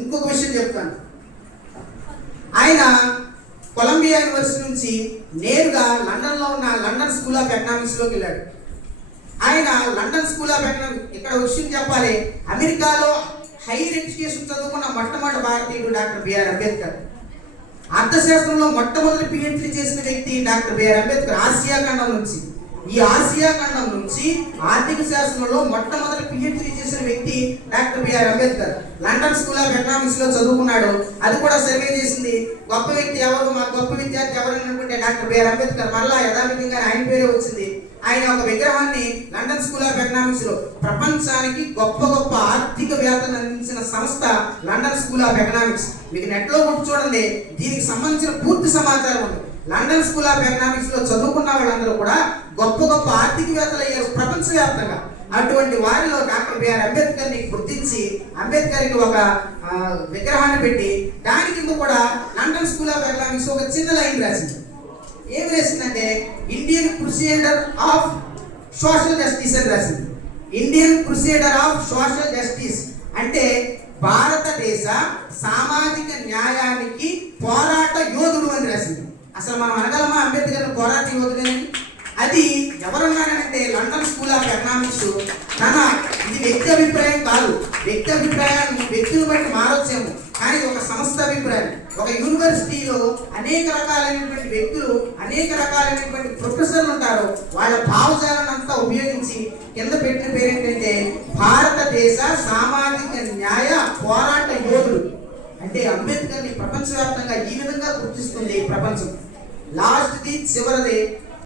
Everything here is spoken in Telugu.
ఇంకొక విషయం చెప్తాను. ఆయన కొలంబియా యూనివర్సిటీ నుంచి నేరుగా లండన్లో ఉన్న లండన్ స్కూల్ ఆఫ్ ఎకనామిక్స్లోకి వెళ్ళాడు. ఆయన లండన్ స్కూల్ ఆఫ్ ఎకనామిక్స్, ఇక్కడ విషయం చెప్పాలి, అమెరికాలో హైయర్ ఎడ్యుకేషన్ చదువుకున్న మొట్టమొదటి భారతీయుడు డాక్టర్ బిఆర్ అంబేద్కర్. అర్థశాస్త్రంలో మొట్టమొదటి పిహెచ్డి చేసిన వ్యక్తి డాక్టర్ బిఆర్ అంబేద్కర్ ఆసియా ఖండం నుంచి. ఈ ఆసియా ఖండం నుంచి ఆర్థిక శాస్త్రంలో మొట్టమొదటి పిహెచ్డి చేసిన వ్యక్తి doctor B R Ambedkar. London School of Economics లో చదువుకున్నాడు. అది కూడా సర్వే చేసింది. గొప్ప వ్యక్తి ఎవరు, మా గొప్ప విద్యార్థి ఎవరు అనుకుంటే డాక్టర్ బిఆర్ అంబేద్కర్. మళ్ళా యథావిధంగా ఆయన పేరే వచ్చింది. ఆయన ఒక విగ్రహాన్ని లండన్ స్కూల్ ఆఫ్ ఎకనామిక్స్ లో, ప్రపంచానికి గొప్ప గొప్ప ఆర్థిక వేత్తలను అందించిన సంస్థ లండన్ స్కూల్ ఆఫ్ ఎకనామిక్స్. మీకు నెట్ లో కొట్టి చూడండి, దీనికి సంబంధించిన పూర్తి సమాచారం ఉంది. లండన్ స్కూల్ ఆఫ్ ఎకనామిక్స్ లో చదువుకున్న వాళ్ళందరూ కూడా గొప్ప గొప్ప ఆర్థికవేత్తలు అయ్యారు ప్రపంచవ్యాప్తంగా. అటువంటి వారిలో డాక్టర్ బిఆర్ అంబేద్కర్ ని గుర్తించి అంబేద్కర్కి ఒక విగ్రహాన్ని పెట్టి దాని కింద కూడా లండన్ స్కూల్ ఆఫ్ ఎకనామిక్స్ ఒక చిన్న లైన్ రాసింది. ఏం రాసిందంటే Indian crusader of social justice అని రాసింది. Indian crusader of social justice అంటే భారతదేశ సామాజిక న్యాయానికి పోరాట యోధుడు అని రాసింది. అసలు మనం అనగలమా అంబేద్కర్ పోరాట యోధుడని? అది ఎవరన్నారంటే లండన్ స్కూల్ ఆఫ్ ఎకనామిక్స్. ఇది వ్యక్తి అభిప్రాయం కాదు. వ్యక్తి అభిప్రాయాన్ని వ్యక్తులు బట్టి మారొచ్చేమో, కానీ ఒక సంస్థ అభిప్రాయం. ఒక యూనివర్సిటీలో అనేక రకాలైనటువంటి వ్యక్తులు, అనేక రకాలైనటువంటి ప్రొఫెసర్లు ఉంటారు. వాళ్ళ భావజాలను అంతా ఉపయోగించి కింద పెట్టిన పేరు ఏంటంటే భారతదేశ సామాజిక న్యాయ పోరాట యోధుడు. అంటే అంబేద్కర్ని ప్రపంచవ్యాప్తంగా ఈ విధంగా గుర్తిస్తుంది ప్రపంచం. లాస్ట్ది చివరిది